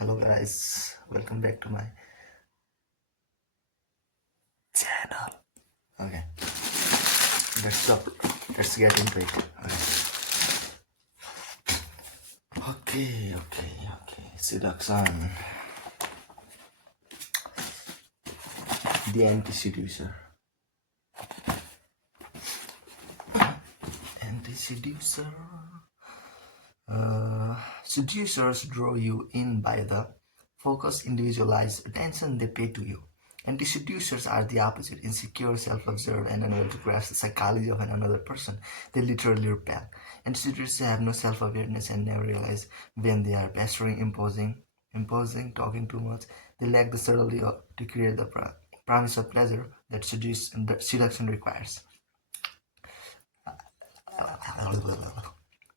Hello guys, welcome back to my channel. Okay, let's get into it. Okay. Seduction. The anti-seducer. Anti-seducer. Seducers draw you in by the focused, individualized attention they pay to you. Anti-seducers are the opposite, insecure, self-absorbed, and unable to grasp the psychology of another person. They literally repel. Anti-seducers have no self-awareness and never realize when they are pestering, imposing, talking too much. They lack the subtlety to create the promise of pleasure that seduction requires.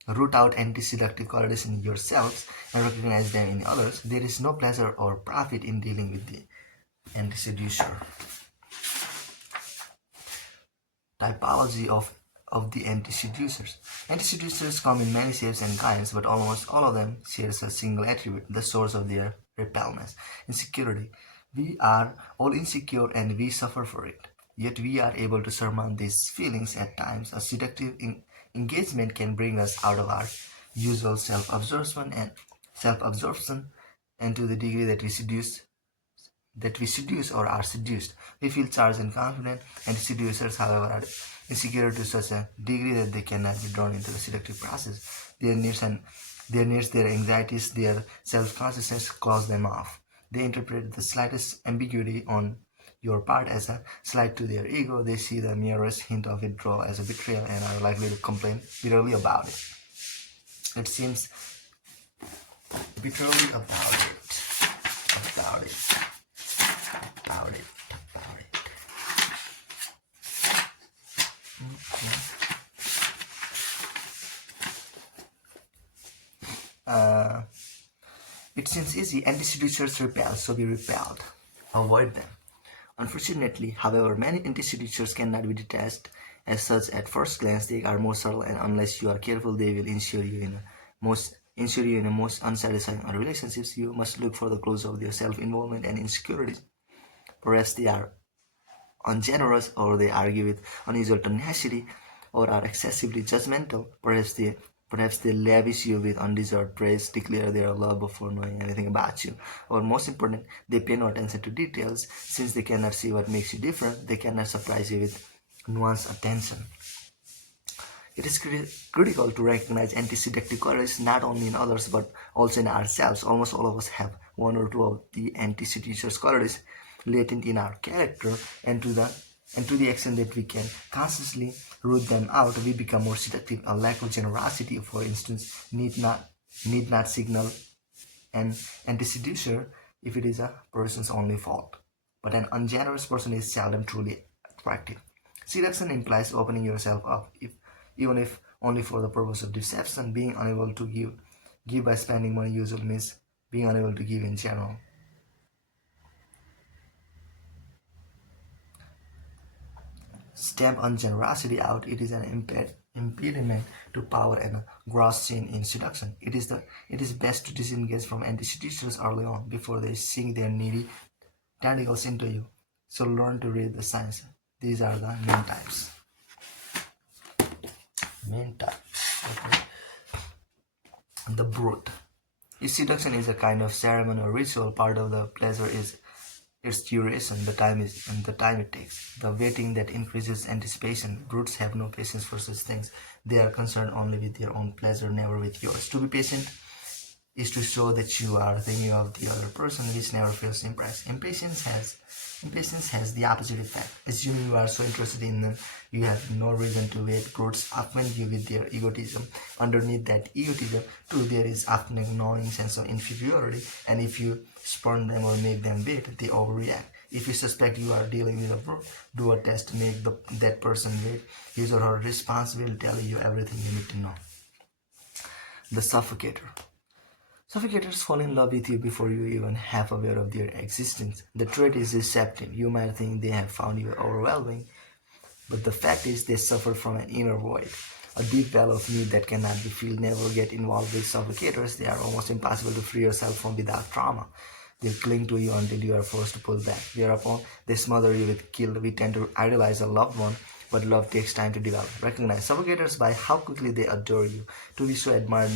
Root out anti-seductive qualities in yourselves and recognize them in others. There is no pleasure or profit in dealing with the anti-seducer. Typology of the anti-seducers. Anti-seducers come in many shapes and kinds, but almost all of them share a single attribute, the source of their repellence: insecurity. We are all insecure and we suffer for it. Yet we are able to surmount these feelings at times. A seductive engagement can bring us out of our usual self-absorption and to the degree that we seduce or are seduced. We feel charged and confident, and seducers, however, are insecure to such a degree that they cannot be drawn into the seductive process. Their needs, their anxieties, their self-consciousness close them off. They interpret the slightest ambiguity on your part as a slight to their ego. They see the merest hint of withdrawal as a betrayal and are likely to complain bitterly about it. It seems bitterly about it. It seems easy. Anti-seducers repel, so be repelled. Avoid them. Unfortunately, however, many anti-seducers cannot be detached as such at first glance. They are more subtle, and unless you are careful, they will ensure you in a most unsatisfying relationships. You must look for the clues of their self-involvement and insecurities. Perhaps they are ungenerous, or they argue with unusual tenacity, or are excessively judgmental. Perhaps they lavish you with undeserved praise, declare their love before knowing anything about you. Or most important, they pay no attention to details. Since they cannot see what makes you different, they cannot surprise you with nuanced attention. It is critical to recognize anti-seductive qualities not only in others but also in ourselves. Almost all of us have one or two of the anti-seducers qualities latent in our character, and to the extent that we can consciously root them out, we become more seductive. A lack of generosity, for instance, need not signal an anti-seducer if it is a person's only fault. But an ungenerous person is seldom truly attractive. Seduction implies opening yourself up, even if only for the purpose of deception. Being unable to give by spending money usually means being unable to give in general. Stamp ungenerosity out. It is an impediment to power and gross sin in seduction. It is best to disengage from anti-seducers early on before they sink their needy tentacles into you. So learn to read the signs. These are the main types. Okay. The brute. If seduction is a kind of ceremony or ritual, part of the pleasure is its duration, the time it takes, the waiting that increases anticipation. Brutes have no patience for such things. They are concerned only with their own pleasure, never with yours. To be patient is to show that you are thinking of the other person, which never feels impressed. Impatience has the opposite effect. Assuming you are so interested in them, you have no reason to wait. Brutes offend you with their egotism. Underneath that egotism, too, there is often a gnawing sense of inferiority, and if you spurn them or make them wait, they overreact. If you suspect you are dealing with a brute, do a test to make that person wait. His or her response will tell you everything you need to know. The suffocator. Suffocators fall in love with you before you even have aware of their existence. The trait is deceptive. You might think they have found you overwhelming, but the fact is they suffer from an inner void. a deep well of need that cannot be filled. Never get involved with supplicators. They are almost impossible to free yourself from without trauma. They cling to you until you are forced to pull back. Thereupon, they smother you with guilt. We tend to idolize a loved one, but love takes time to develop. Recognize supplicators by how quickly they adore you. To be so admired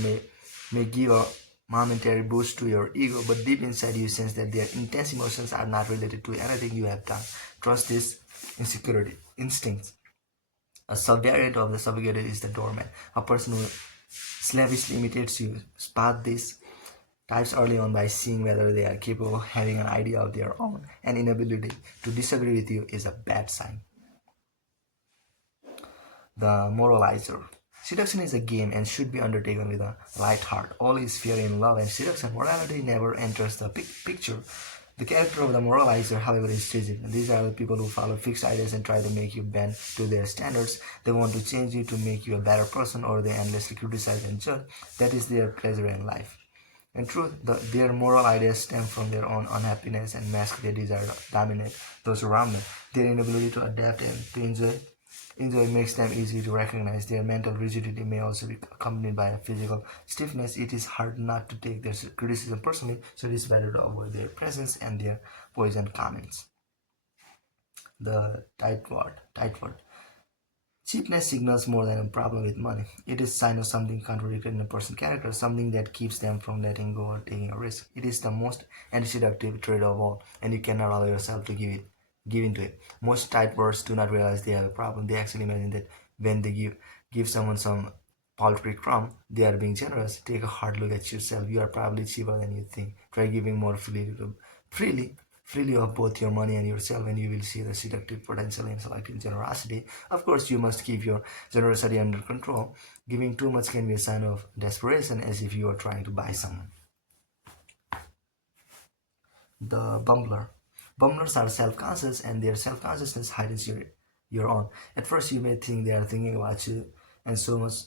may give a momentary boost to your ego, but deep inside you sense that their intense emotions are not related to anything you have done. Trust this insecurity instincts. A subvariant of the supplicator is the doorman, a person who slavishly imitates you. Spot these types early on by seeing whether they are capable of having an idea of their own. An inability to disagree with you is a bad sign. The moralizer. Seduction is a game and should be undertaken with a light heart. All is fair in love and seduction. Morality never enters the picture. The character of the moralizer, however, is rigid. These are the people who follow fixed ideas and try to make you bend to their standards. They want to change you to make you a better person, or they endlessly criticize and judge. That is their pleasure in life. In truth, their moral ideas stem from their own unhappiness and mask their desire to dominate those around them. Their inability to adapt and to enjoy makes them easy to recognize. Their mental rigidity may also be accompanied by a physical stiffness. It is hard not to take their criticism personally, so it is better to avoid their presence and their poisoned comments. The tight word. Cheapness signals more than a problem with money. It is a sign of something contradicted in a person's character, something that keeps them from letting go or taking a risk. It is the most anti-seductive trait of all, and you cannot allow yourself to give into it. Most tightwads do not realize they have a problem. They actually imagine that when they give someone some paltry crumb, they are being generous. Take a hard look at yourself. You are probably cheaper than you think. Try giving more freely of both your money and yourself, and you will see the seductive potential in selective generosity. Of course, you must keep your generosity under control. Giving too much can be a sign of desperation, as if you are trying to buy someone. The bumbler. Bumblers are self-conscious, and their self-consciousness hidens your own. At first, you may think they are thinking about you, and so much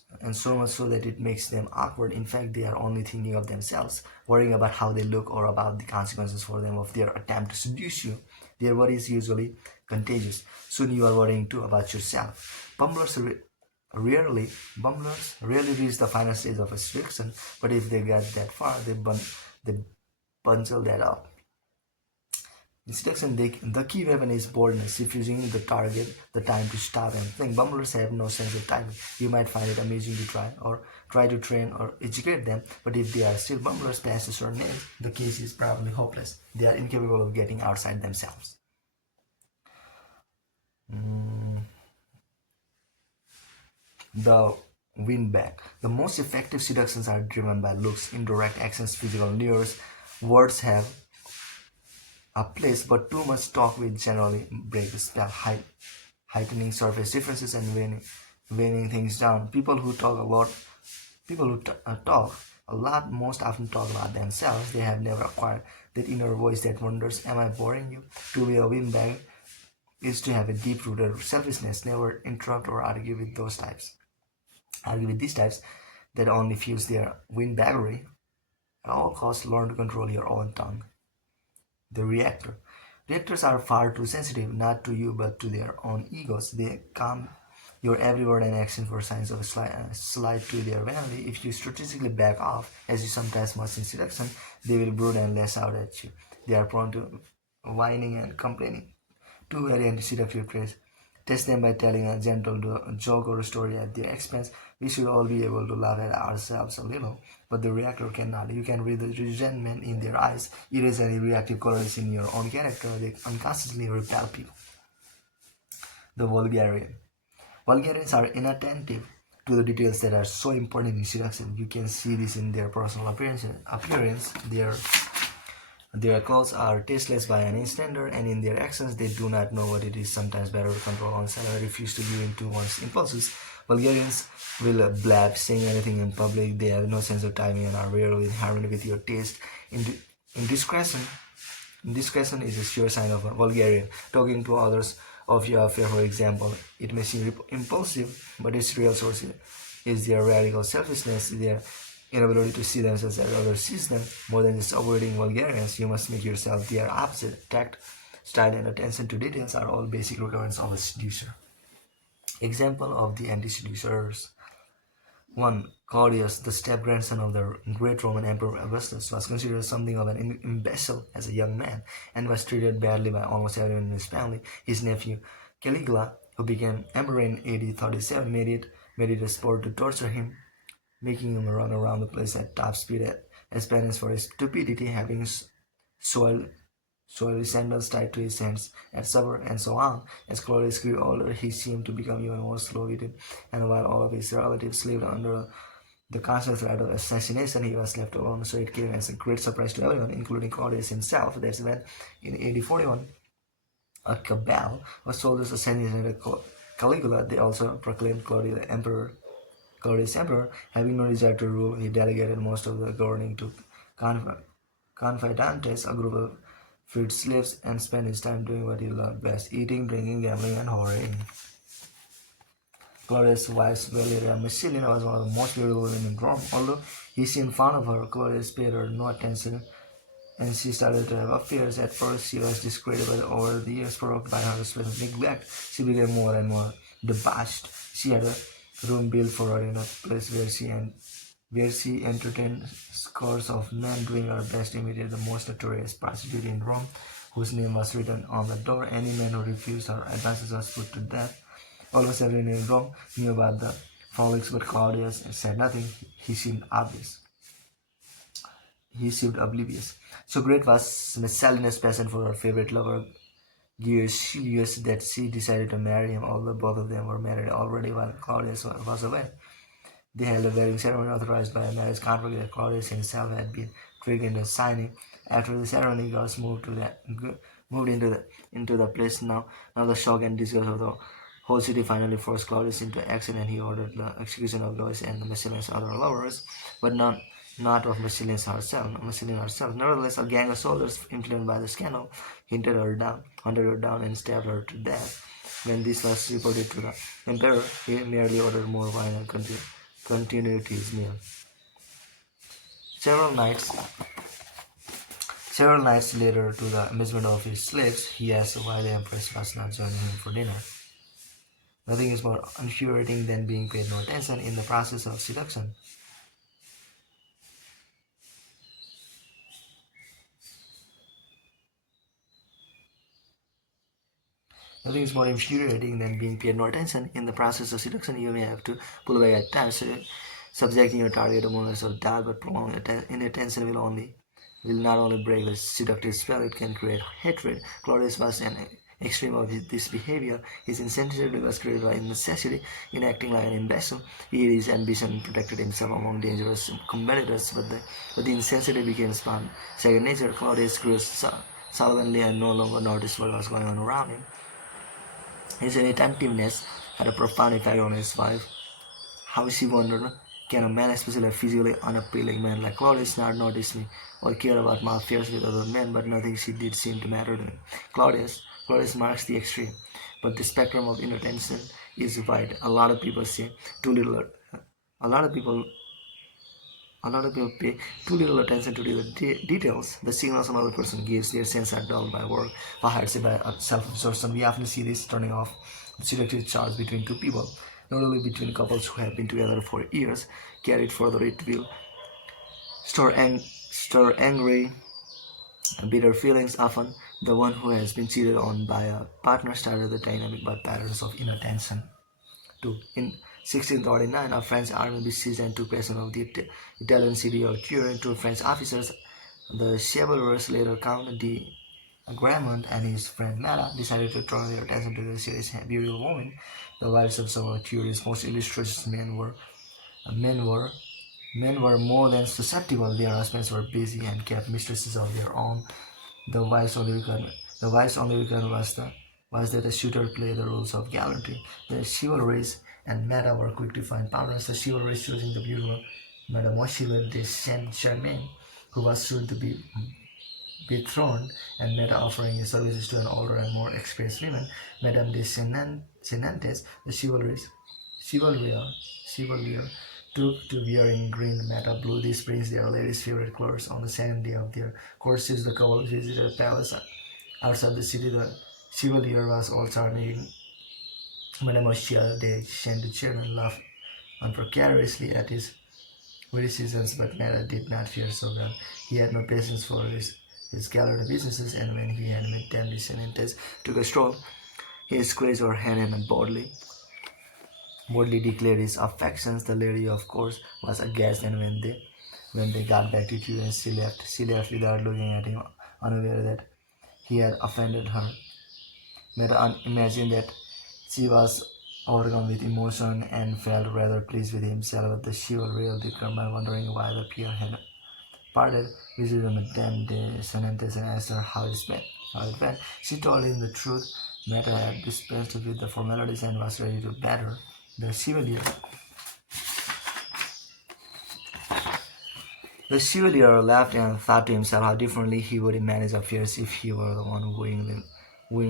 so that it makes them awkward. In fact, they are only thinking of themselves, worrying about how they look or about the consequences for them of their attempt to seduce you. Their worry is usually contagious. Soon you are worrying too about yourself. Rarely reach the final stage of a seduction, but if they get that far, they bundle that up. In seduction, the key weapon is boldness, refusing the target the time to stop and think. Bumblers have no sense of timing. You might find it amusing to try to train or educate them, but if they are still bumblers past a certain age, the case is probably hopeless. They are incapable of getting outside themselves. The windbag. The most effective seductions are driven by looks, indirect actions, physical lures. Words have a place, but too much talk will generally break the spell, heightening surface differences and weighing things down. People who talk a lot most often talk about themselves. They have never acquired that inner voice that wonders, am I boring you? To be a windbag is to have a deep-rooted selfishness. Never interrupt or argue with these types that only fuels their windbaggery. At all costs, learn to control your own tongue. The reactor. Reactors are far too sensitive, not to you but to their own egos. They calm your every word and action for signs of a slight to their vanity. If you strategically back off, as you sometimes must in seduction, they will brood and lash out at you. They are prone to whining and complaining. Two very anti-seductive traits. Test them by telling a gentle joke or a story at their expense. We should all be able to laugh at ourselves a little, but the reactor cannot. You can read the resentment in their eyes, erase any reactive qualities in your own character. They unconsciously repel people. The vulgarian. Vulgarians are inattentive to the details that are so important in seduction. You can see this in their personal appearance. Their clothes are tasteless by any standard, and in their actions they do not know what it is. Sometimes better to control oneself and refuse to give in to one's impulses. Vulgarians will blab, saying anything in public. They have no sense of timing and are rarely in harmony with your taste. Indiscretion is a sure sign of a vulgarian. Talking to others of your affair, for example, it may seem impulsive, but its real source is their radical selfishness, their inability to see themselves as others sees them. More than just avoiding vulgarians, you must make yourself their opposite. Tact, style, and attention to details are all basic requirements of a seducer. Example of the anti-seducers. One, Claudius, the step-grandson of the great Roman Emperor Augustus, was considered something of an imbecile as a young man and was treated badly by almost everyone in his family. His nephew, Caligula, who became emperor in AD 37, made it a sport to torture him, making him run around the place at top speed as penance for his stupidity, having soiled his sandals tied to his hands at supper, and so on. As Claudius grew older, he seemed to become even more slow-witted, and while all of his relatives lived under the constant threat of assassination, he was left alone, so it came as a great surprise to everyone, including Claudius himself. That's when, in AD 41, a cabal of soldiers assassinated Caligula. They also proclaimed Claudius emperor. Having no desire to rule, he delegated most of the governing to Confidantes, a group of freed slaves, and spent his time doing what he loved best: eating, drinking, gambling, and whoring. Claudius' wife, Valeria Messalina, was one of the most beautiful women in Rome. Although he seemed fond of her, Claudius paid her no attention, and she started to have affairs. At first, she was discredited, but over the years, provoked by her husband's neglect, she became more and more debauched. She had a room built for her in a place where she entertained scores of men, doing her best to imitate the most notorious prostitute in Rome, whose name was written on the door. Any man who refused her advances was put to death. Almost everyone in Rome knew about the frolics, but Claudius said nothing. He seemed oblivious. So great was Messalina's passion for her favorite lover, Georgius, that she decided to marry him, although both of them were married already while Claudius was away. They held a wedding ceremony authorized by a marriage contract that Claudius himself had been tricked into signing. After the ceremony, girls moved into the place. Now the shock and disgust of the whole city finally forced Claudius into action, and he ordered the execution of Lois and Massiline's other lovers, but not of Massilian herself. Nevertheless, a gang of soldiers, influenced by the scandal, hunted her down, and stabbed her to death. When this was reported to the emperor, he merely ordered more wine and continued his meal. Several nights later, to the amazement of his slaves, he asked why the empress was not joining him for dinner. Nothing is more infuriating than being paid no attention in the process of seduction. Nothing is more infuriating than being paid no attention in the process of seduction. You may have to pull away at times, subjecting your target to moments of doubt, but prolonged inattention will not only break the seductive spell, it can create hatred. Claudius was an extreme of this behavior. His insensitivity was created by necessity. In acting like an imbecile, he had his ambition protected himself among dangerous competitors, but the insensitivity became second nature. Claudius grew sullenly and no longer noticed what was going on around him. His inattentiveness had a profound effect on his wife. How she wondered, can a man, especially a physically unappealing man like Claudius, not notice me or care about my affairs with other men? But nothing she did seemed to matter to him. Claudius marks the extreme, but the spectrum of inattention is wide. A lot of people say too little. A lot of people pay too little attention to the details. The signals another person gives, their sense are dulled by work, perhaps by self-absorption. We often see this turning off the seductive charge between two people, not only between couples who have been together for years. Carried further, it will stir angry, bitter feelings. Often, the one who has been cheated on by a partner started the dynamic by patterns of inattention. 2. In 1639, a French army besieged and took possession of the Italian city of Turin. Two French officers, the chivalrous later Count de Gramont and his friend Mara, decided to turn their attention to the city's beautiful women. The wives of some of Turin's most illustrious men were more than susceptible. Their husbands were busy and kept mistresses of their own. The wife's only requirement was that the shooter play the rules of gallantry. The chivalries and Meta were quick to find partners. The chivalries choosing the beautiful Mademoiselle de Saint-Germain, who was soon to be betrothed, and Meta offering his services to an older and more experienced woman, Madame de Senantes. The chevalier took to wearing green, Meta blue. This brings their lady's favorite colors. On the second day of their courses, the couple visited a palace outside the city. The chevalier was all charming. Mademoiselle de Saint-Germain precariously at his witticisms, but Meta did not fear so well. He had no patience for his gallery businesses, and when he had met them, Decenentes took a stroll. He squeezed her hand and boldly declared his affections. The lady, of course, was aghast, and when they got back to Turin, she left. She left without looking at him, unaware that he had offended her. Meta imagined that she was overcome with emotion and felt rather pleased with himself at the chivalry of the Carmel, wondering why the peer had parted, visited Madame de Sanentes and asked her how it went. She told him the truth. Meta had dispensed with the formalities and was ready to batter the chevalier. The chevalier laughed and thought to himself how differently he would manage affairs if he were the one wooing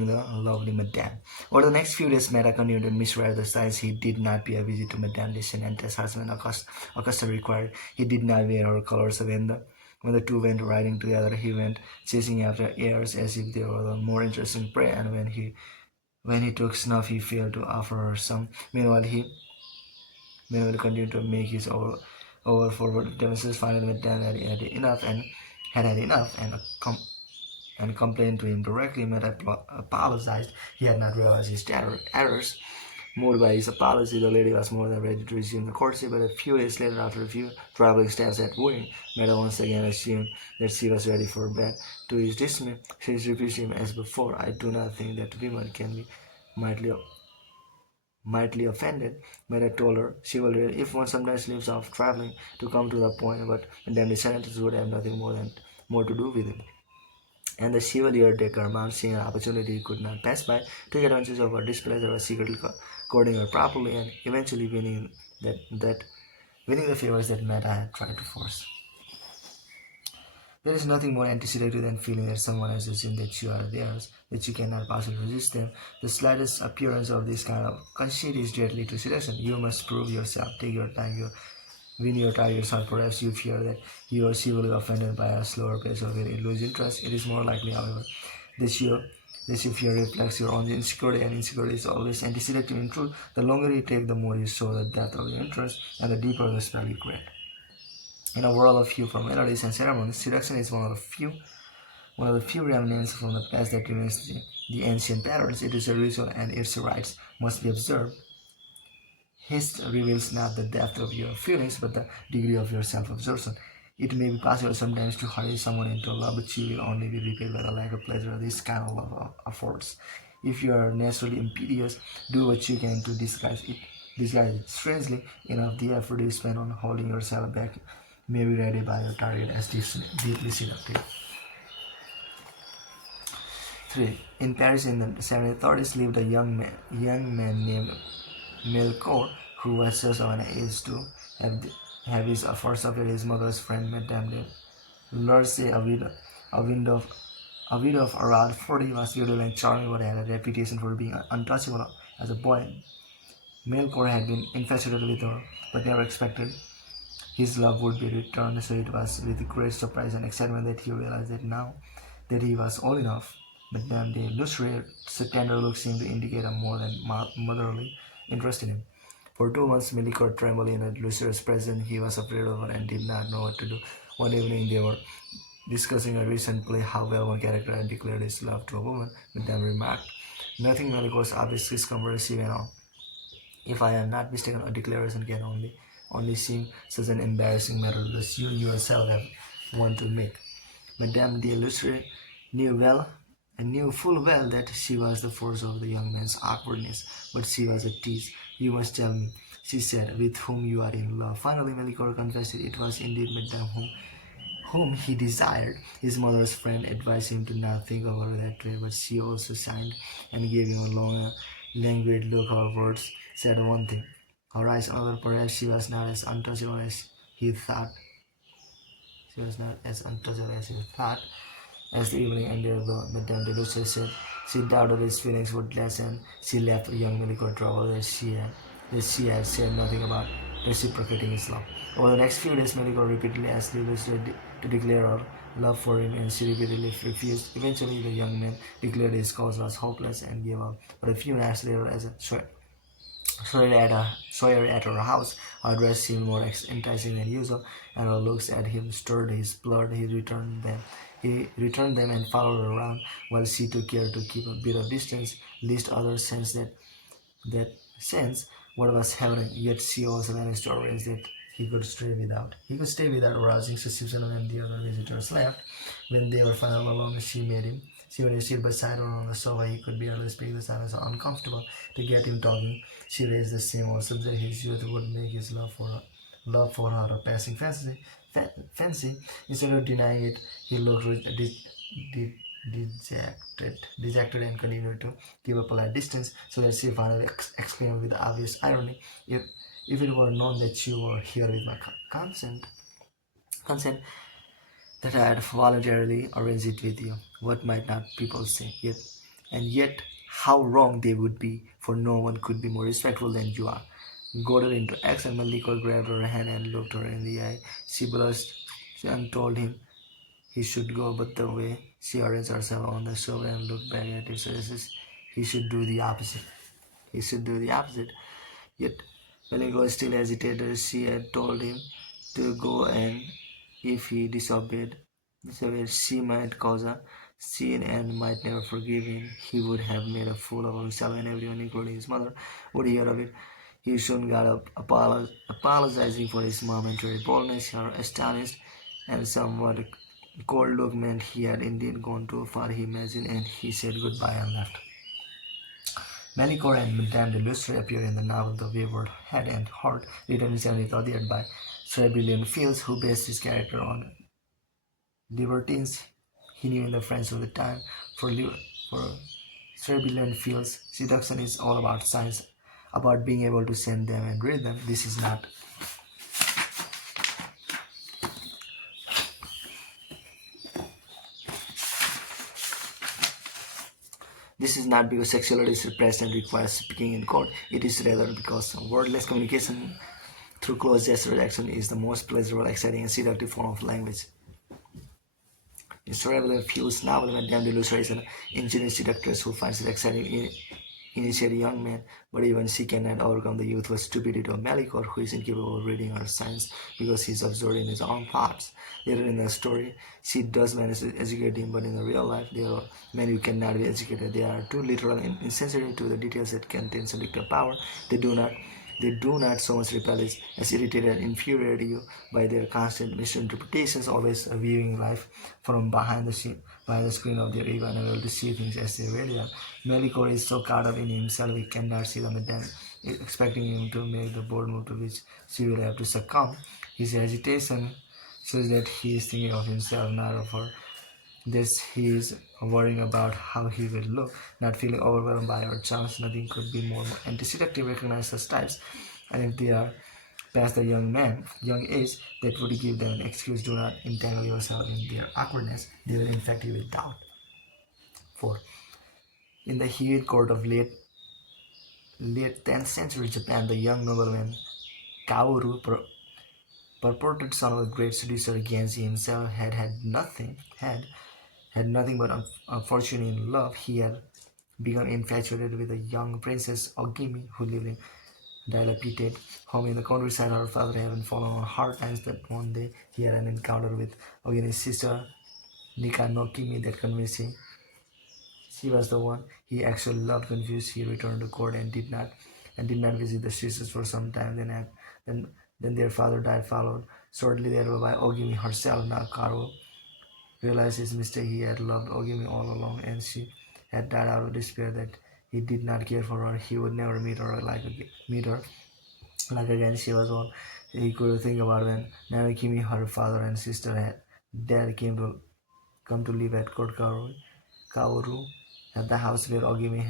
the lovely Madame. Over the next few days, Meta continued to misread the signs. He did not pay a visit to Madame de Sanentes' husband, Augusta required. He did not wear her colors when the two went riding together. He went chasing after airs as if they were the more interesting prey, and when he took snuff, he failed to offer her some. Meanwhile, continued to make his forward demonstrations. Finally, Madame had had enough and complained to him directly. Meta apologized. He had not realized his errors. Moved by his apology, the lady was more than ready to resume the courtship, but a few days later, after a few traveling steps at wooing, Meta once again assumed that she was ready for bed. To his dismay, she repeated him as before, "I do not think that women can be mightily offended." Meta told her she will, if one sometimes leaves off traveling, to come to the point, but then the senators would have nothing more to do with it. And the chevalier de Carman, seeing an opportunity he could not pass by, took advantage of her displeasure by secretly courting her properly and eventually winning the favors that Meta had tried to force. There is nothing more anticipated than feeling that someone has assumed that you are theirs, that you cannot possibly resist them. The slightest appearance of this kind of conceit is deadly to seduction. You must prove yourself. Take your time. Win your targets, or perhaps you fear that you are severely offended by a slower pace of it. Lose interest. It is more likely, however, that your fear reflects your own insecurity, and insecurity is always anticipated. In truth, the longer you take, the more you show the depth of your interest, and the deeper the spell you create. In a world of few formalities and ceremonies, seduction is one of the few remnants from the past that remains the ancient patterns. It is a ritual, and its rites must be observed. Haste reveals not the depth of your feelings, but the degree of your self-absorption. It may be possible sometimes to hurry someone into love, but you will only be repaid by the lack of pleasure this kind of love affords. If you are naturally impetuous, do what you can to disguise it. Strangely enough, the effort you spend on holding yourself back may be ready by your target as deeply seductive. 3. In Paris in the 1730s lived a young man named Melchior, who was just of an age to have his first affair. His mother's friend, Madame de Lurcy, a widow of around 40, was beautiful and charming, but had a reputation for being untouchable as a boy. Melchior had been infatuated with her, but never expected his love would be returned, so it was with great surprise and excitement that he realized that now that he was old enough, Madame de Lucier's tender look seemed to indicate a more than motherly interest in him. For 2 months, Melchior trembled in Lucier's presence. He was afraid of her and did not know what to do. One evening, they were discussing a recent play, how well one character had declared his love to a woman. Madame remarked, "Nothing." Melchior's obvious discomfort. She went on, "If I am not mistaken, a declaration can only seem such an embarrassing matter because you yourself have one to make." Madame de Lucier knew full well that she was the force of the young man's awkwardness, but she was a tease. "You must tell me," she said, "with whom you are in love." Finally, Melchior confessed it was indeed Madame whom he desired. His mother's friend advised him to not think of her that way, but she also signed and gave him a long, languid look. Her words said one thing, her eyes another. Perhaps she was not as untouchable as he thought. She was not as untouchable as he thought. As the evening ended, Madame de Luce said she doubted his feelings would lessen. She left young Melchior troubled that she had said nothing about reciprocating his love. Over the next few days, Melchior repeatedly asked Luce to declare her love for him, and she repeatedly refused. Eventually, the young man declared his cause was hopeless and gave up. But a few nights later, Sawyer at her house. Her dress seemed more enticing than usual, and her looks at him stirred his blood. He returned them and followed her around, while she took care to keep a bit of distance, lest others sense what was happening. Yet she also managed to arrange that he could stay without arousing suspicion when the other visitors left. When they were finally alone, she made him sit beside her on the sofa. He could barely speak. The silence was uncomfortable. To get him talking, she raised the same old subject. His youth would make his love for her a passing fancy. Instead of denying it, he looked de- dejected and continued to keep a polite distance, so that she finally exclaimed with obvious irony, "If it were known that you were here with my consent, that I had voluntarily arranged it with you, what might not people say? And yet, how wrong they would be, for no one could be more respectful than you are." Goaded into action, Maliko grabbed her hand and looked her in the eye. She blushed and told him he should go, but the way she arranged herself on the sofa and looked back at him suggested he should do the opposite. He should do the opposite. Yet, Maliko still hesitated. She had told him to go, and if he disobeyed, she might cause a scene and might never forgive him. He would have made a fool of himself, and everyone, including his mother, would hear of it. He soon got up, apologizing for his momentary boldness. Her astonished and somewhat cold look meant he had indeed gone too far, he imagined, and he said goodbye and left. Melicor and Madame de Lustre appear in the novel The Wayward Head and Heart, written in 1738 by Sir Fields, who based his character on libertines he knew in the French of the time. For Sir Fields, seduction is all about science, about being able to send them and read them. This is not because sexuality is repressed and requires speaking in court. It is rather because wordless communication through close gesture action is the most pleasurable, exciting, and seductive form of language. In Sir Fields' novel, Madame de Lustre is an ingenious seductress who finds it exciting initiate a young man, but even she cannot overcome the youthful stupidity of Melicor, who is incapable of reading her signs because he is absorbed in his own thoughts. Later in the story, she does manage to educate him, but in the real life, there are men who cannot be educated. They are too literal and insensitive to the details that contain seductive power. They do not so much repel as irritate and infuriate you by their constant misinterpretations, always viewing life from behind the screen of their ego, unable to see things as they really are. Melicor is so caught up in himself he cannot see the madame, expecting him to make the bold move to which she will have to succumb. His agitation shows that he is thinking of himself, not of her. This he is worrying about how he will look, not feeling overwhelmed by her charms. Nothing could be more anti-seductive. Recognize such types, and if they are past the young age, that would give them an excuse. Do not entangle yourself in their awkwardness. They will infect you with doubt. 4. In the heated court of late 10th century Japan, the young nobleman Kaoru, purported son of a great seducer Genji himself, had nothing but unfortune in love. He had become infatuated with a young princess Ogimi who lived in dilapidated home in the countryside. Her father having fallen on hard times, that one day he had an encounter with Ogimi's sister Nikanokimi that convinced him she was the one he actually loved. Confused, he returned to court and did not visit the sisters for some time. Then their father died, followed shortly thereafter by Ogimi herself. Now Karo realized his mistake. He had loved Ogimi all along, and she had died out of despair that he did not care for her. He would never meet her like again. She was all he could think about when Narukimi, her father and sister, had dad come to live at Kaoru, at the house where Ogimi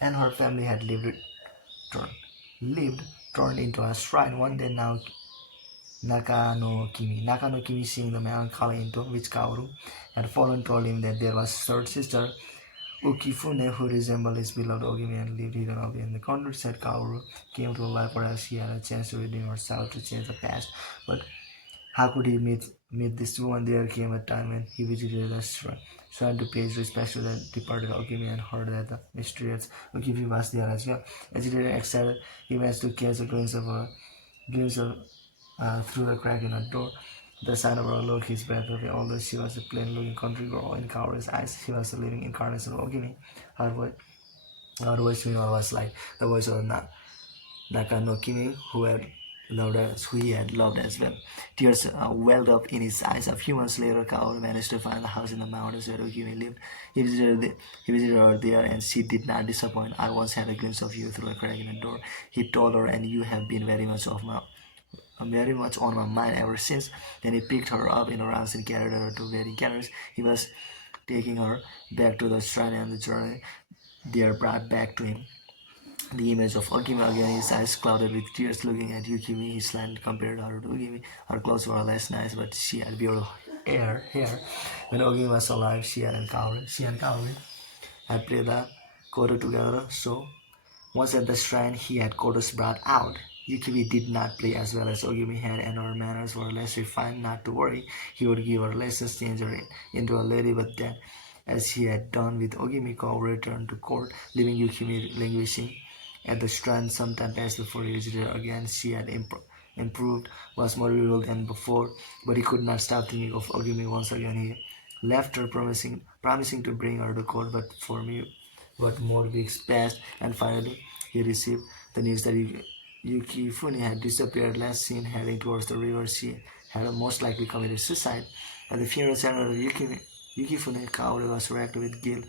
and her family had lived, turned into a shrine. One day now Nakano Kimi, seeing the melancholy into which Kaoru had fallen, told him that there was a third sister, Ukifune, who resembled his beloved Ogimi and lived hidden away in the countryside. Kaoru came to life. Perhaps she had a chance to redeem herself, to change the past, but how could he meet meet this woman, there came a time when he visited the shrine to pay his respects to the departed Ogimi and heard that the mysterious Ogimi was there as well. Agitated and excited, he managed to catch a glimpse of through the crack in a door. The sign of her look his breath away. Although she was a plain-looking country girl in Kaoru's eyes, she was a living incarnation of Ogimi. Her voice was like the voice of Nakano Kimi, who he had loved as well. Tears welled up in his eyes. A few months later, Kaoru managed to find the house in the mountains where Okimi lived. He visited her there, and she did not disappoint. I once had a glimpse of you through a crack in the door, he told her, and you have been very much on my mind ever since. Then he picked her up in her arms and carried her to where he carries. He was taking her back to the shrine, and the journey there brought back to him the image of Ogimi again, his eyes clouded with tears looking at Yukimi. He slightly compared her to Ogimi. Her clothes were less nice, but she had beautiful hair. When Ogimi was alive, she and Kaori had played the koto together, so once at the shrine, he had kotos brought out. Yukimi did not play as well as Ogimi had, and her manners were less refined. Not to worry, he would give her lessons, change her into a lady, but then, as he had done with Ogimi, Kaori returned to court, leaving Yukimi languishing at the shrine. Some time passed before he visited her again. She had improved, was more beautiful than before, but he could not stop thinking of Ogimi once again. He left her, promising to bring her to court, but more weeks passed, and finally he received the news that Yukifune had disappeared. Last seen heading towards the river, she had most likely committed suicide. At the funeral ceremony of Yukifune, Kaori was racked with guilt.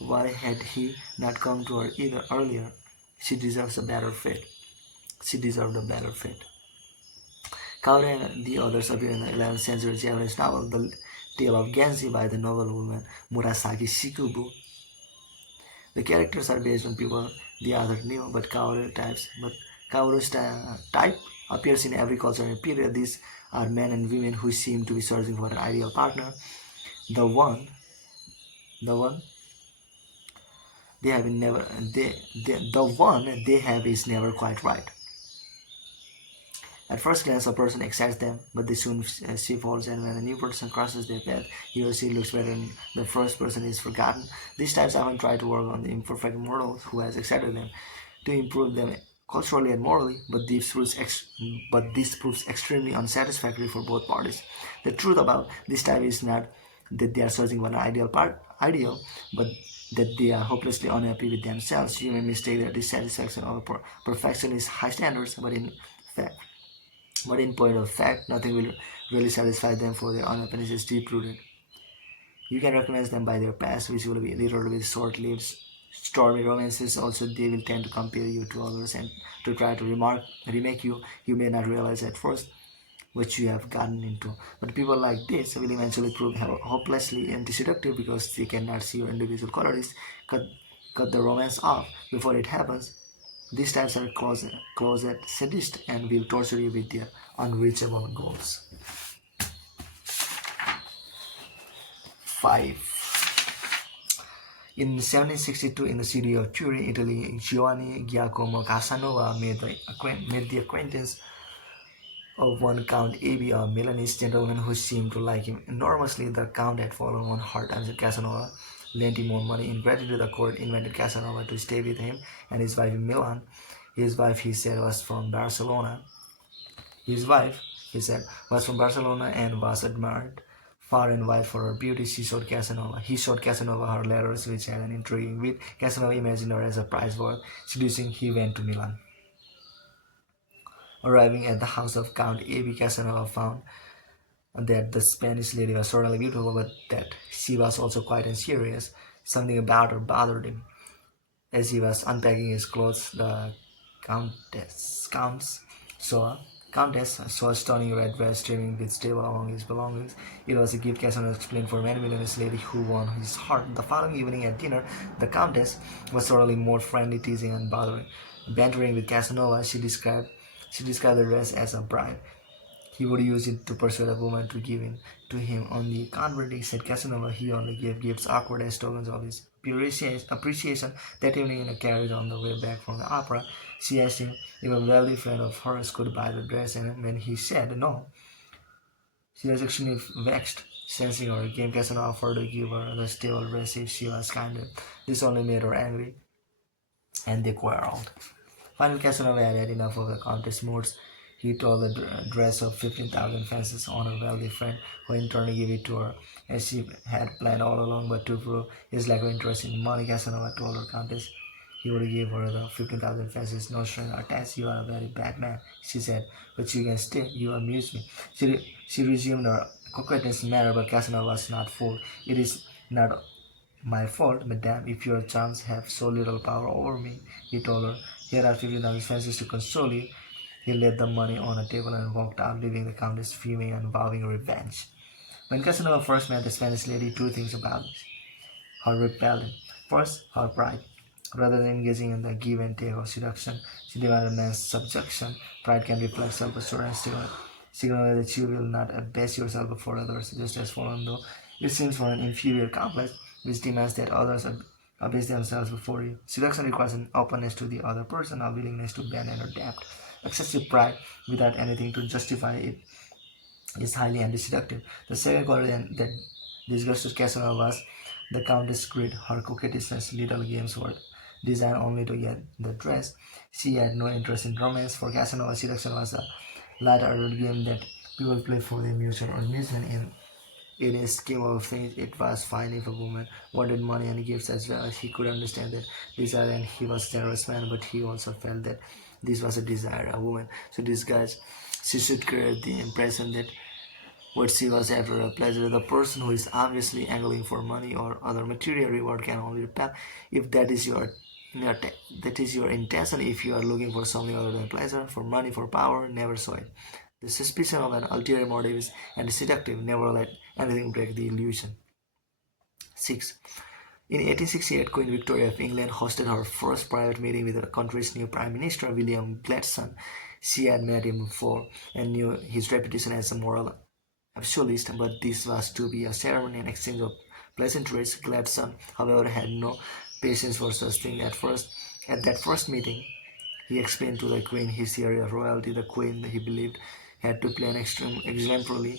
Why had he not come to her either earlier? She deserves a better fate. She deserved a better fate. Kaori and the others appear in the 11th century Japanese novel, The Tale of Genji by the novel woman Murasaki Shikubu. The characters are based on people the author knew, but Kaoru's type appears in every culture and period. These are men and women who seem to be searching for an ideal partner. The one they have never the one they have is never quite right. At first glance, a person excites them, but they soon see faults, and when a new person crosses their path, he or she looks better and the first person is forgotten. These types often try to work on the imperfect mortal who has excited them to improve them culturally and morally, but this proves extremely unsatisfactory for both parties. The truth about this type is not that they are searching for an ideal, but that they are hopelessly unhappy with themselves. You may mistake their dissatisfaction over perfectionist high standards, but in point of fact, nothing will really satisfy them, for their unhappiness is deep-rooted. You can recognize them by their past, which will be littered with short-lived, stormy romances. Also, they will tend to compare you to others and to try to remake you. You may not realize at first what you have gotten into. But people like this will eventually prove hopelessly anti-seductive because they cannot see your individual qualities. Cut the romance off before it happens. These types are closet sadists and will torture you with their unreachable goals. 5. In 1762, in the city of Turin, Italy, Giovanni Giacomo Casanova made the acquaintance of one Count Abi, a Milanese gentleman who seemed to like him enormously. The Count had fallen on hard times, and Casanova lent him more money. In gratitude, the court invited Casanova to stay with him and his wife in Milan. His wife, he said, was from Barcelona. Was from Barcelona and was admired far and wide for her beauty. He showed Casanova her letters, which had an intriguing wit. Casanova imagined her as a prize worth seducing. He went to Milan. Arriving at the house of Count Abi, Casanova found that the Spanish lady was certainly beautiful, but that she was also quiet and serious. Something about her bothered him. As he was unpacking his clothes, the Countess saw a stunning red dress streaming with stable among his belongings. It was a gift, Casanova explained, for many Milanese lady who won his heart. The following evening at dinner, the Countess was thoroughly more friendly, teasing and bantering with Casanova. She described the dress as a bribe. He would use it to persuade a woman to give in to him. On the contrary, said Casanova, he only gave gifts awkward as tokens of his appreciation. That evening, in a carriage on the way back from the opera, she asked him if a wealthy friend of hers could buy the dress, and when he said no, She was extremely vexed, sensing her game. Casanova offered to give her the stable dress if she was kinder. This only made her angry, and they quarreled. Finally, Casanova had enough of the Countess' moods. He told the dress of 15,000 fences on her wealthy friend, who in turn gave it to her, as she had planned all along. But to prove his lack of interest in money, Casanova told her Countess he would give her the 15,000 fences, no string attached. You are a very bad man, she said, but you can stay. You amuse me. She resumed her coquettish manner, but Casanova was not fooled. It is not my fault, madame, if your charms have so little power over me, he told her. Here are 15,000 fences to console you. He laid the money on a table and walked out, leaving the Countess fuming and vowing revenge. When Casanova first met the Spanish lady, two things about her repelled him. First, her pride. Rather than engaging in the give and take of seduction, she demanded man's subjection. Pride can reflect self-assurance, signal that you will not abase yourself before others, just as fallen though it seems for an inferior complex, which demands that others abase themselves before you. Seduction requires an openness to the other person, a willingness to bend and adapt. Excessive pride without anything to justify it is highly anti-seductive. The second quality that disgusted Casanova was the Countess' greed. Her coquettishness little games were designed only to get the dress. She had no interest in romance. For Casanova, seduction was a light-hearted game that people play for their mutual amusement. In a scheme of things, it was fine if a woman wanted money and gifts as well. He could understand that desire, and he was a generous man, but he also felt that this was a desire. A woman should disguise. She should create the impression that what she was after a pleasure. The person who is obviously angling for money or other material reward can only repel if that is your intention. If you are looking for something other than pleasure, for money, for power, never show it. The suspicion of an ulterior motive is anti-seductive. Never let anything break the illusion. 6. In 1868, Queen Victoria of England hosted her first private meeting with the country's new Prime Minister, William Gladstone. She had met him before and knew his reputation as a moral absolutist, but this was to be a ceremony and exchange of pleasantries. Gladstone, however, had no patience for such things at first. At that first meeting, he explained to the Queen his theory of royalty. The Queen, he believed, had to play an exemplary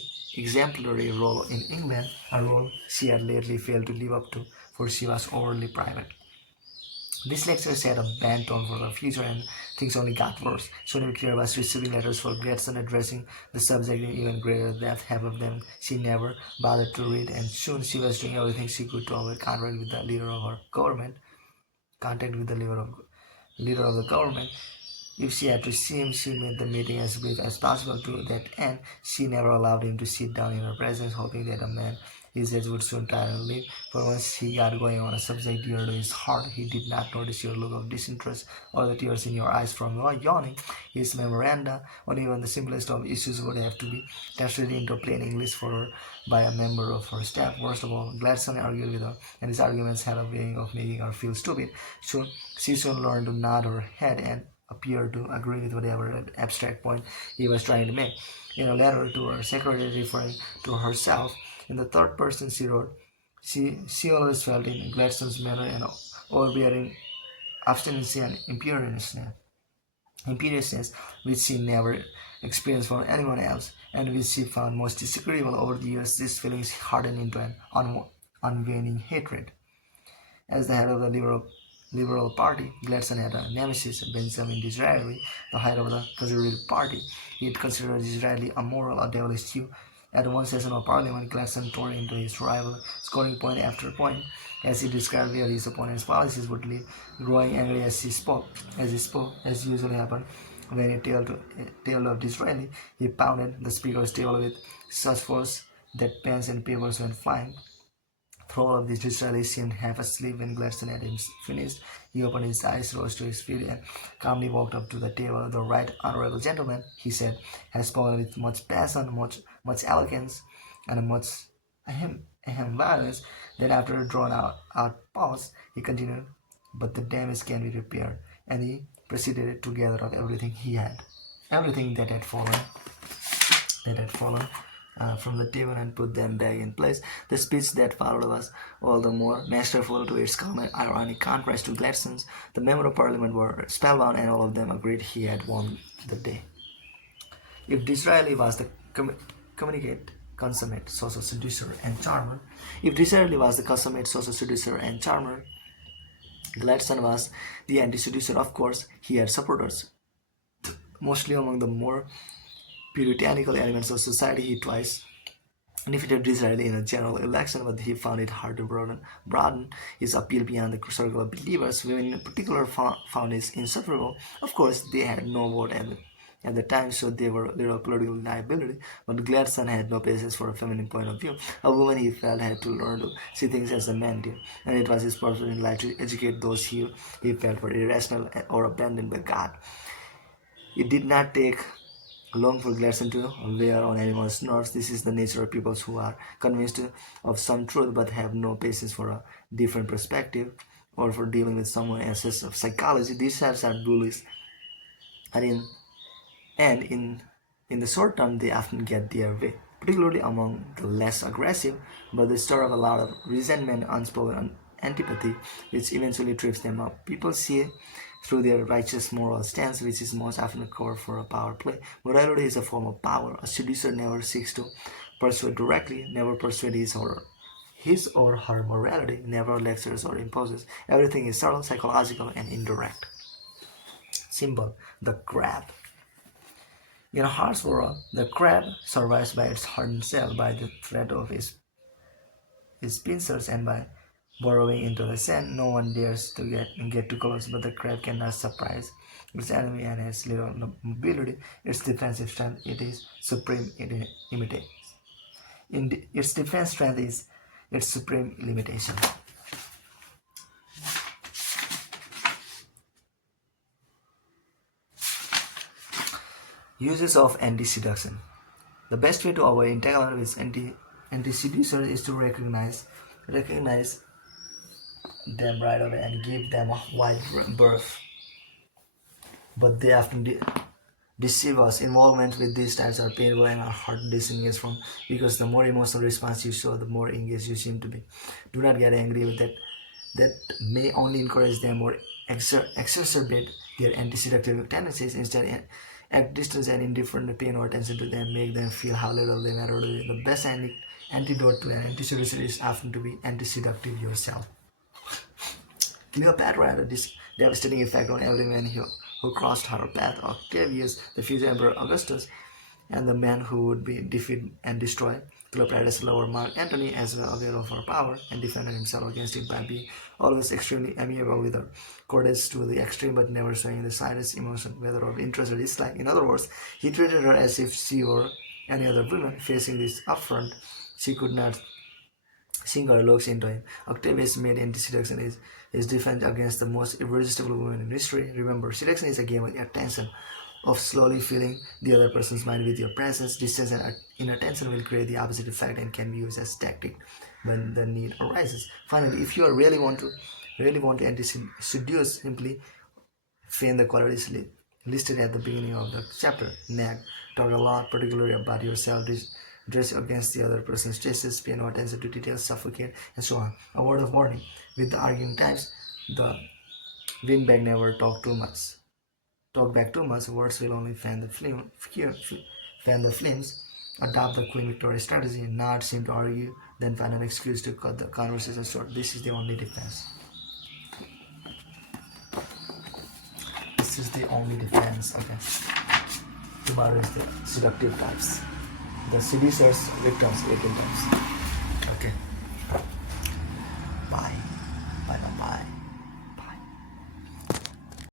role in England, a role she had lately failed to live up to, for she was overly private. This lecture set a bad tone for the future, and things only got worse. Soon Victoria was receiving letters for Gladstone addressing the subject in even greater depth. Half of them she never bothered to read, and soon she was doing everything she could to avoid contact with the leader of her government. Leader of the government. If she had to see him, she made the meeting as brief as possible. To that end, she never allowed him to sit down in her presence, hoping that a man his age would soon tire and leave. For once he got going on a subject dear to his heart, he did not notice your look of disinterest or the tears in your eyes from yawning. His memoranda on even the simplest of issues would have to be translated into plain English for her by a member of her staff. Worst of all, Gladstone argued with her, and his arguments had a way of making her feel stupid. So she soon learned to nod her head and appeared to agree with whatever abstract point he was trying to make. In a letter to her secretary referring to herself in the third person, she wrote, she always felt in Gladstone's manner an overbearing obstinacy and imperiousness which she never experienced from anyone else, and which she found most disagreeable. Over the years, these feelings hardened into an unwaning hatred. As the head of the Liberal Party, Gladstone had a nemesis, Benjamin Disraeli, the head of the Conservative Party. He had considered Disraeli immoral, a devilish Jew. At one session of Parliament, Gladstone tore into his rival, scoring point after point, as he described where his opponent's policies would lead, growing angry as he spoke. As usually happened when he tailed of Disraeli, he pounded the speaker's table with such force that pens and papers went flying. Through all of this, Disraeli seemed half asleep. When Gladstone had him finished, he opened his eyes, rose to his feet, and calmly walked up to the table. "The right honourable gentleman," he said, "has spoken with much passion, much eloquence, and much violence." Then, after a drawn-out pause, he continued, "But the damage can be repaired," and he proceeded to gather up everything that had fallen from the table and put them back in place. The speech that followed was all the more masterful to its calm and ironic contrast to Gladstone's. The members of Parliament were spellbound, and all of them agreed he had won the day. If Disraeli was the consummate social seducer and charmer. If Disraeli was the consummate social seducer and charmer, Gladstone was the anti-seducer. Of course, he had supporters, mostly among the more puritanical elements of society. He twice defeated Disraeli in a general election, but he found it hard to broaden his appeal beyond the circle of believers. Women in particular found this insufferable. Of course, they had no vote at the time, so they were little political liability, but Gladstone had no patience for a feminine point of view. A woman, he felt, had to learn to see things as a man did, and it was his purpose in life to educate those he felt were irrational or abandoned by God. It did not take long for Gladstone to wear on anyone's nerves. This is the nature of people who are convinced of some truth but have no patience for a different perspective or for dealing with someone else's psychology. These types are bullies, and in the short term they often get their way, particularly among the less aggressive, but they stir up a lot of resentment, unspoken antipathy, which eventually trips them up. People see through their righteous moral stance, which is most often a cover for a power play. Morality is a form of power. A seducer never seeks to persuade directly, never persuades his or her morality, never lectures or imposes. Everything is subtle, psychological, and indirect. Symbol: the crab. In a harsh world, the crab survives by its hardened shell, by the thread of his pincers, and by burrowing into the sand. No one dares to get too close, but the crab cannot surprise its enemy and has little mobility. Its defensive strength it is supreme. It imitates. Its defense strength is its supreme limitation. Uses of anti-seduction. The best way to avoid entanglement with anti-seducer is to recognize them right away and give them a wide berth. But they often deceive us. Involvement with these types are painful and are hard to disengage from, because the more emotional response you show, the more engaged you seem to be. Do not get angry with that. That may only encourage them or exacerbate their anti-seductive tendencies. Instead, act distant and indifferent, pay no attention to them, make them feel how little they matter to you. The best antidote to an anti-seducer is often to be anti-seductive yourself. Cleopatra had a devastating effect on every man who crossed her path. Octavius, the future Emperor Augustus, and the man who would be defeat and destroy Cleopatra's lover Mark Antony, as well aware of her power, and defended himself against it by being always extremely amiable with her, courteous to the extreme, but never showing the slightest emotion, whether of interest or dislike. In other words, he treated her as if she were any other woman. Facing this affront, she could not sink her looks into him. Octavius made anti-seduction his defense against the most irresistible woman in history. Remember, seduction is a game of attention, of slowly filling the other person's mind with your presence. Distance and inattention will create the opposite effect and can be used as tactic when the need arises. Finally, if you really want to anti-seduce, simply feign the qualities listed at the beginning of the chapter. Nag, talk a lot, particularly about yourself, dress against the other person's traces, pay no attention to details, suffocate, and so on. A word of warning: with the arguing types, the windbag never talk back too much. Words will only fan the flames. Adopt the Queen Victoria strategy, not seem to argue, then find an excuse to cut the conversation short. This is the only defense. Okay. Tomorrow is the seductive types. The seducers, victims, 18 types.